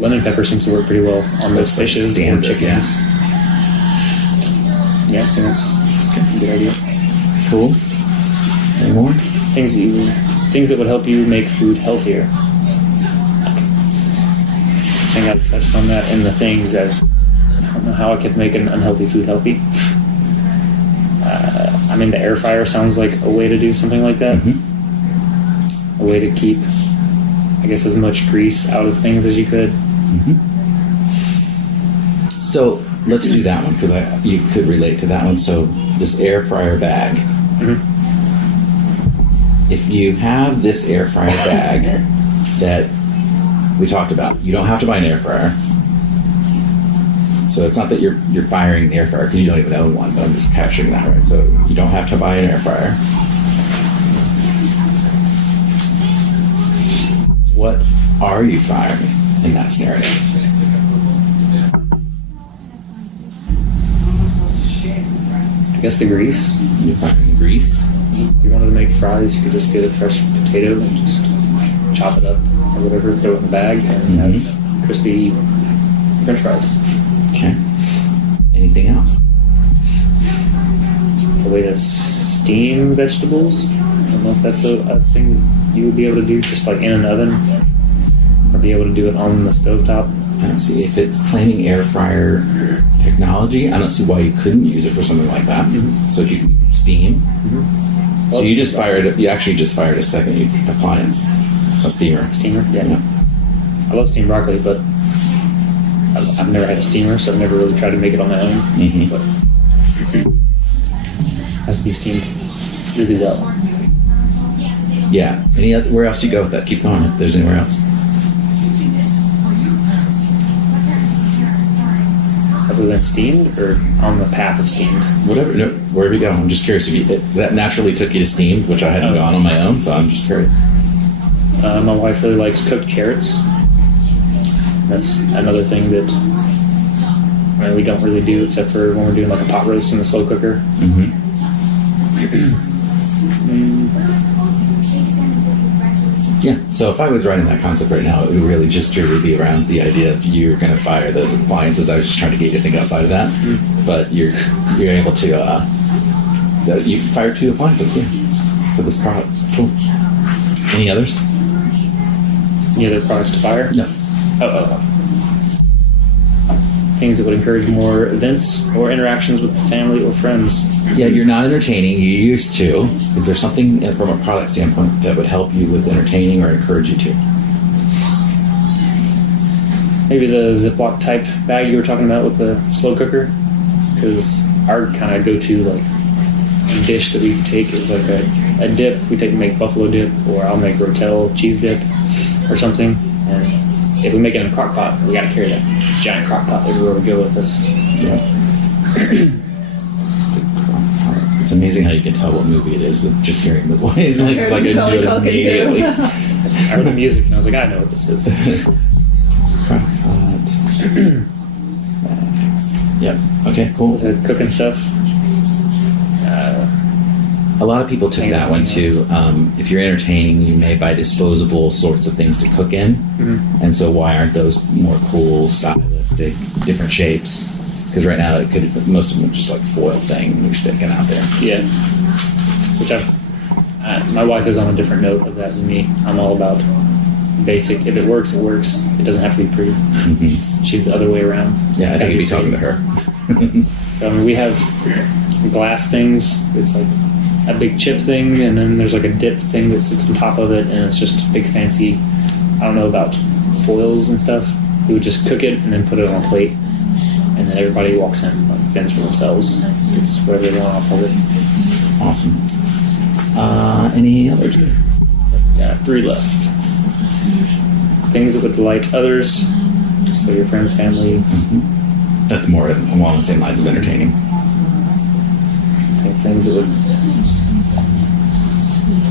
lemon pepper seems to work pretty well on those fishes and chickens. Yeah, I think that's a good idea. Cool. Any more? Things that would help you make food healthier. I think I touched on that in the things as I don't know how I could make an unhealthy food healthy. I mean, the air fryer sounds like a way to do something like that. A way to keep, I guess, as much grease out of things as you could. So let's do that one because you could relate to that one. So this air fryer bag. If you have this air fryer bag that we talked about, you don't have to buy an air fryer. So it's not that you're firing the air fryer because you don't even own one, but I'm just capturing that, right? So you don't have to buy an air fryer. What are you firing in that scenario? I guess the grease. You're firing the grease. If you wanted to make fries, you could just get a fresh potato and just chop it up or whatever, throw it in the bag, and have crispy French fries. Okay. Anything else? A way to steam vegetables. I don't know if that's a thing you would be able to do just like in an oven, or be able to do it on the stovetop. I don't see if it's claiming air fryer technology. I don't see why you couldn't use it for something like that. So you can steam. So you just fired. You actually just fired a second appliance, a steamer. Steamer, yeah. I love steamed broccoli, but I've never had a steamer, so I've never really tried to make it on my own. But it has to be steamed really well. Yeah. Where else do you go with that? Keep going if there's anywhere else. Other than steamed, or on the path of steamed? Whatever. No, wherever you go. I'm just curious if that naturally took you to steamed, which I hadn't gone on my own, so I'm just curious. My wife really likes cooked carrots. That's another thing that we don't really do, except for when we're doing like a pot roast in the slow cooker. Yeah, so if I was writing that concept right now, it would really just truly be around the idea of you're going to fire those appliances. I was just trying to get you to think outside of that, but you're able to you fire 2 appliances for this product. Cool. Any others? Any other products to fire? No. Things that would encourage more events or interactions with family or friends. Yeah, you're not entertaining. You used to. Is there something from a product standpoint that would help you with entertaining or encourage you to? Maybe the Ziploc type bag you were talking about with the slow cooker. Because our kind of go-to dish that we take is like a dip. We make buffalo dip, or I'll make Rotel cheese dip or something. And if we make it in a crock pot, we got to carry that giant crock pot everywhere we go with us. Yeah. It's amazing how you can tell what movie it is with just hearing the voice. like I knew it immediately. I heard the music and I was like, I know what this is. Crock pot. Yep. Okay, cool. The cooking stuff. A lot of people took that one too. If you're entertaining, you may buy disposable sorts of things to cook in. And so why aren't those more cool, stylistic, different shapes? Because right now most of them are just like foil thing you're sticking out there. Yeah. Which my wife is on a different note of that than me. I'm all about basic. If it works, it works. It doesn't have to be pretty. She's the other way around. Yeah, I think you'd be talking to her. So we have glass things. It's like a big chip thing, and then there's like a dip thing that sits on top of it, and it's just big fancy. I don't know about foils and stuff. We would just cook it and then put it on a plate, and then everybody walks in, fends for themselves. It's whatever they want off of it. Awesome. Any others? Got 3 left. Things that would delight others, so your friends, family. That's more along the same lines of entertaining. Things that would,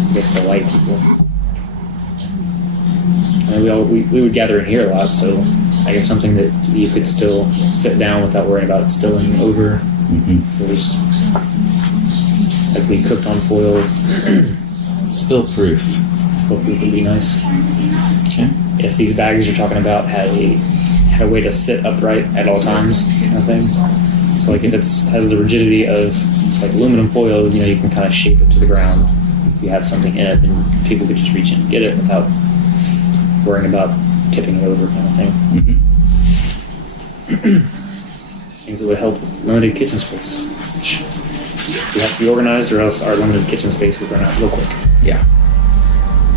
I guess, delight people. And we would gather in here a lot, so I guess something that you could still sit down without worrying about it spilling over. There's, like we cooked on foil. Spill proof. Spill proof would be nice. Okay. If these bags you're talking about had a a way to sit upright at all times, kind of thing. So like if it's has the rigidity of like aluminum foil, you can kind of shape it to the ground. If you have something in it, then people could just reach in and get it without worrying about tipping it over, kind of thing. Things that would help with limited kitchen space. Which you have to be organized, or else our limited kitchen space would run out real quick. Yeah.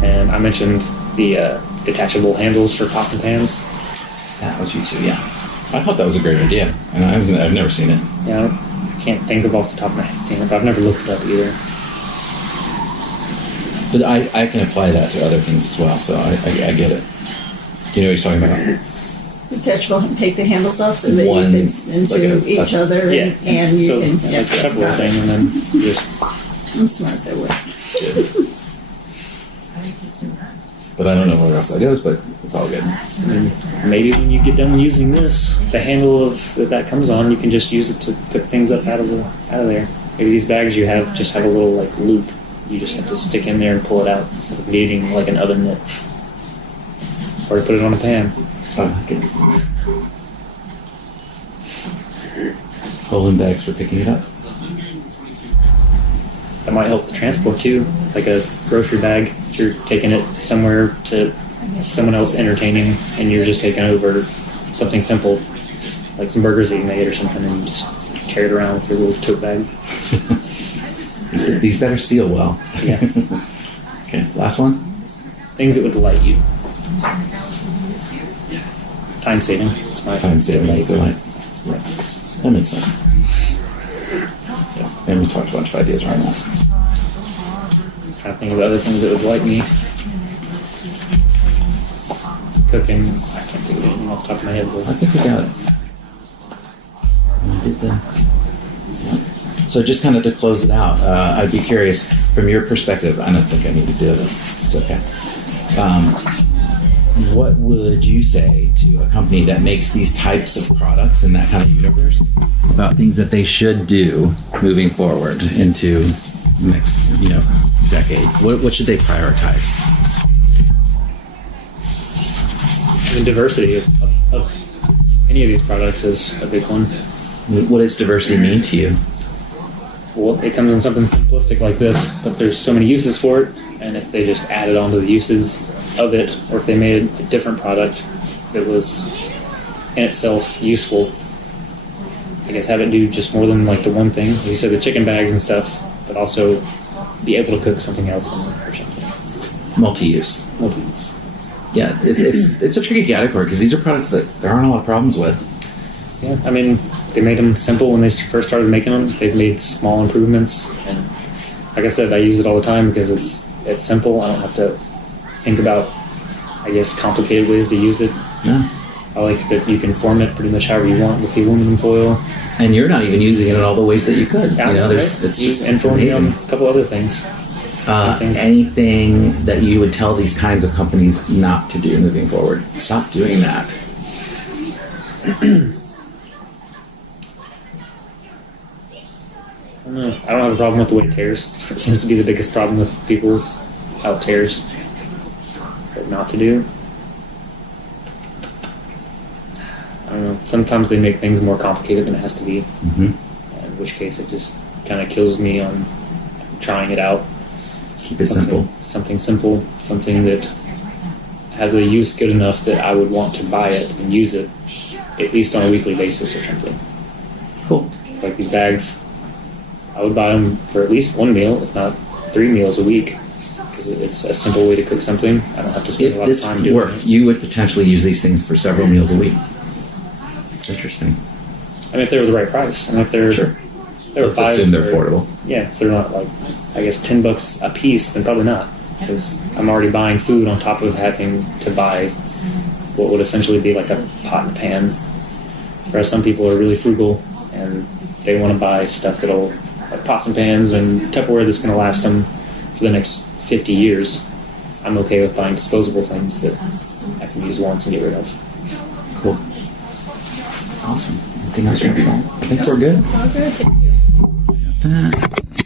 And I mentioned the detachable handles for pots and pans. That was you too, yeah. I thought that was a great idea, and I've never seen it. Yeah, I can't think of off the top of my head seeing it, but I've never looked it up either. But I can apply that to other things as well, so I get it. You know what he's talking about? Detachable, take the handles off so that One, you fit into like each other, Yeah. and you So, can. like a Tupperware thing, and then you just I'm smart that way. But I don't know where else that goes, but it's all good. maybe when you get done using this, the handle that comes on, you can just use it to put things up out of there. Maybe these bags you have just have a little like loop. You just have to stick in there and pull it out instead of needing like an oven mitt, or to put it on a pan. So, okay. Holding bags for picking it up. That might help the transport too, like a grocery bag. If you're taking it somewhere to someone else entertaining, and you're just taking over something simple, like some burgers that you made or something, and you just carry it around with your little tote bag. These better seal well. Yeah. Okay, last one. Things that would delight you. Time saving. It's my Time saving is delight. Yeah. That makes sense. Yeah, and we talked a bunch of ideas around that. Trying to think of other things that would delight me. Cooking. I can't think of anything off the top of my head. I think we got it. We did the. So just kind of to close it out, I'd be curious from your perspective. I don't think I need to do it. It's okay. What would you say to a company that makes these types of products in that kind of universe about things that they should do moving forward into the next, decade? What should they prioritize? The diversity of any of these products is a big one. What does diversity mean to you? Well, it comes in something simplistic like this, but there's so many uses for it, and if they just added on to the uses of it, or if they made a different product that was in itself useful, I guess have it do just more than like the one thing. You said the chicken bags and stuff, but also be able to cook something else in it or something. Multi-use. Multi-use. Yeah, it's a tricky category because these are products that there aren't a lot of problems with. Yeah, I mean, they made them simple when they first started making them. They've made small improvements, and like I said, I use it all the time because it's simple. I don't have to think about, I guess, complicated ways to use it. No. I like that you can form it pretty much however you want with the aluminum foil. And you're not even using it in all the ways that you could. Yeah, It's you just can inform me on amazing. a couple other things. Anything that you would tell these kinds of companies not to do moving forward? Stop doing that. I don't know. I don't have a problem with the way it tears. It seems to be the biggest problem with people is how it tears. But not to do. I don't know. Sometimes they make things more complicated than it has to be. Mm-hmm. In which case it just kind of kills me on trying it out. Keep it simple. Something simple. Something that has a use good enough that I would want to buy it and use it at least on a weekly basis or something. Cool. It's like these bags. I would buy them for at least one meal, if not 3 meals a week, because it's a simple way to cook something. I don't have to spend If a lot of this time doing worked, it. you would potentially use these things for several meals a week. Interesting. I mean, if they were the right price, and if they're Sure. they were Let's five, assume they're or- affordable. Yeah, if they're not like I guess $10 a piece, then probably not, because I'm already buying food on top of having to buy what would essentially be like a pot and pan. Whereas some people are really frugal and they want to buy stuff that'll like pots and pans and Tupperware that's going to last them for the next 50 years. I'm okay with buying disposable things that I can use once and get rid of. Cool. Awesome. Anything else you want to I think we're good. It's all good. That.